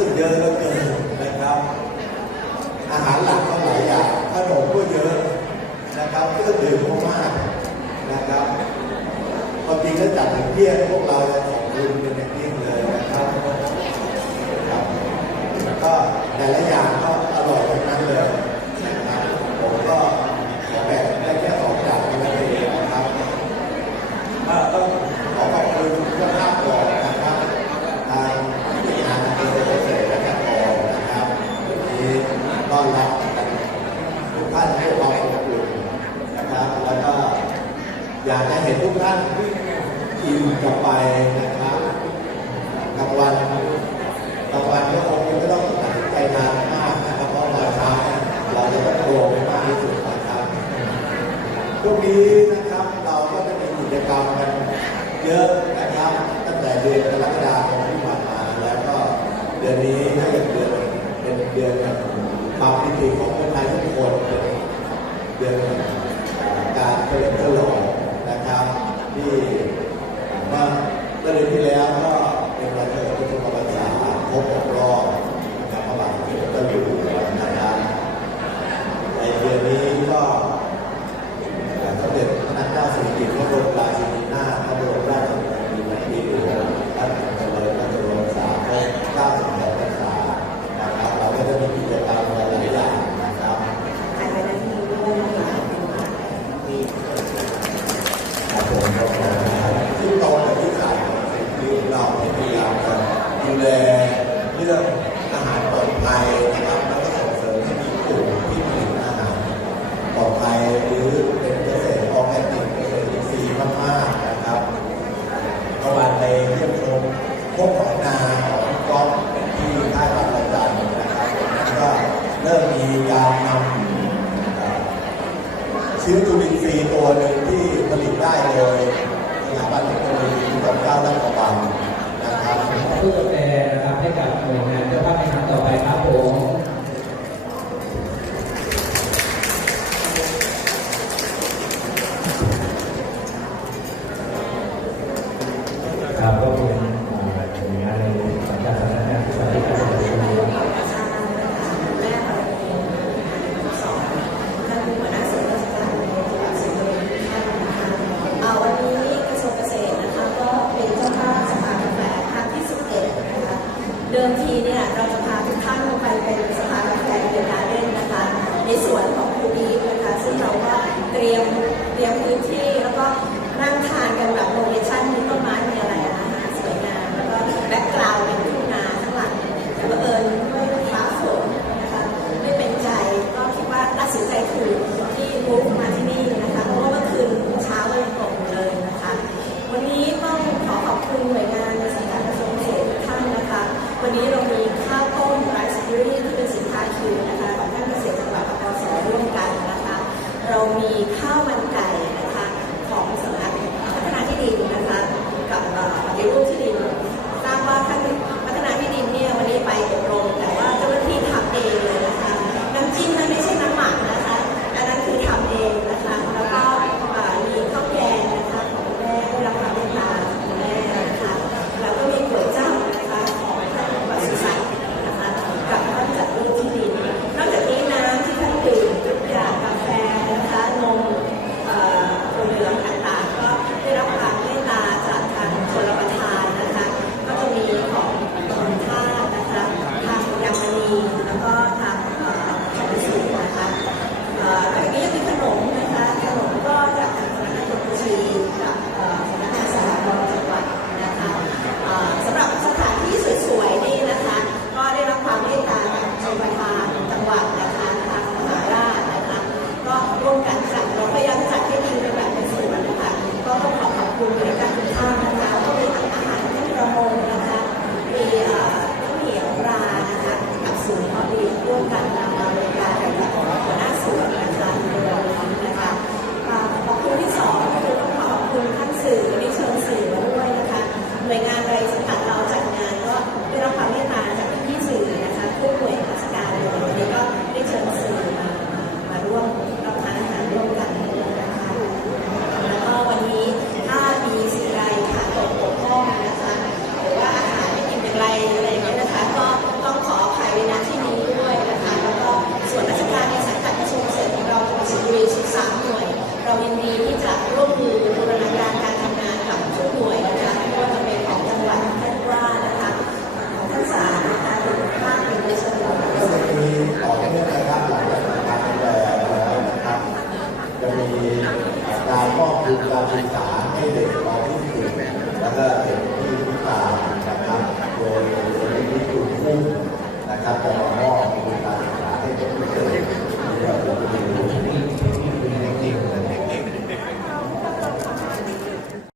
ึกเยอะเหลือเกินนะครับ อาหารหลักก็หลายอย่างขนมก็เยอะนะครับเครื่องดื่มก็มากนะครับความจริงก็จัดถึงเที่ยงพวกเราจะขอบคุณเป็นอย่างยิ่งเลยนะครับครับก็แต่ละอย่างก็อร่อยทั้งนั้นเลยนะครับผมก็ขอแบ่งได้แค่สองจานเท่านั้นเองนะครับ ก็ต้องขอขอบคุณเจ้าภาพก่อนนะครับทางที่งานอำเภอเกษตรและการกรนะครับวั นี้ต้อนรับทุกท่านด้ความอบอุ่นนะครับ แล้วก็อยากจะเห็นทุกท่านอิ่มกลับไปนะครับกลางวันกลางวันก็คงไม่ต้องตัดสินใจนานมากนะครับเพราะตอนเช้าเนี่ยเราจะต้องโดนให้มากที่สุดนะครับพรุ่งนี้นะครับเราก็จะมีกิจกรรมกันเยอะนะครับ ตั้งแต่เดือนกรกฎาคมที่ผ่านมาแล้วก็เดือนนี้ก็ยังเดือนเป็น เดือนแห่งความพิธีของคนไทยทุกคนเดือนการเฉลิมฉลองนะครับที่เมื่อเดือนที่แล้วก็เป็นวันเกิดพระชนมพรรษาครบรอบนะครับพระบาทสมเด็จพระเจ้าอยู่หัวนะครับในเดือนนี้ก็ สมเด็จพระนางเจ้าสิริกิติ์พระบรมราชินีนาถพระบรมราชชนนีพันปีหลวงท่านเจริญพระบรมสาคร92พรรษานะครับ เราก็จะมีกิจกรรมหลายอย่างนะครับ ถ่ายไปนาทีด้วยนะคะ ครับผมก็ซึ่งตรงกับที่ขายคือเราพยายามจะดู แลเรื่องอาหารปลอดภัยนะครับแล้วก็ส่งเสริมให้มีกลุ่มที่ผลิตอาหารปลอดภัยหรือเป็นเกษตรออร์แกนิกเกษตรอินทรีย์มากๆนะครับเมื่อวานไปเยี่ยมชมพวกของนาของก๊อฟที่ค่ายบางระจันนะครับแล้วก็เริ่มมีการนำเอ่อชิ้นจุลินทรีย์ตัวหนึ่งที่ผลิตได้โดยสถาบันเทคโนโลยีกับเก้าลาดกระบังนะครับผู้ดูแลนะครับให้กับหน่วยงานเจ้าภาพในครั้งต่อไปครับผมครับก็เป็นหน่วยงานในสังกัดสำนักงานที่ปฏิบัติการอยู่ แม่ของเองสองท่านหัวหน้าส่วนราชการในจังหวัดสุรินทร์ท่านนะคะอ่าวันนี้กระทรวงเกษตรนะคะก็เป็นเจ้าภาพสภากาแฟครั้งที่11นะคะเดิมทีเนี่ยเราจะพาทุกท่านลงไปเป็นสภากาแฟเดนการ์เด้นนะคะ ในส่วนของคูบีนะคะ ซึ่งเราก็เตรียมเตรียมพื้นที่แล้วก็นั่งทานกันแบบโลเคชั่นมีต้นไม้มีอะไรอะนะคะสวยงามแล้วก็แบ็กกราวด์เป็นทุ่งนาข้างหลัง แต่บังเอิญด้วยฟ้าฝนนะคะไม่เป็นใจก็คิดว่าตัดสินใจถูกที่มูฟมาที่นี่นะคะเพราะว่าเมื่อคืนเช้าก็ยังตกอยู่เลยนะคะ วันนี้ต้องขอขอบคุณหน่วยงานในสังกัดกระทรวงเกษตรทุกท่านนะคะ วันนี้เรามีข้าวต้มไรซ์เบอรี่ที่เป็นสินค้าคิวนะคะของท่านเกษตรจังหวัดกับกสร่วมกันนะคะ เรา มีข้าวมัน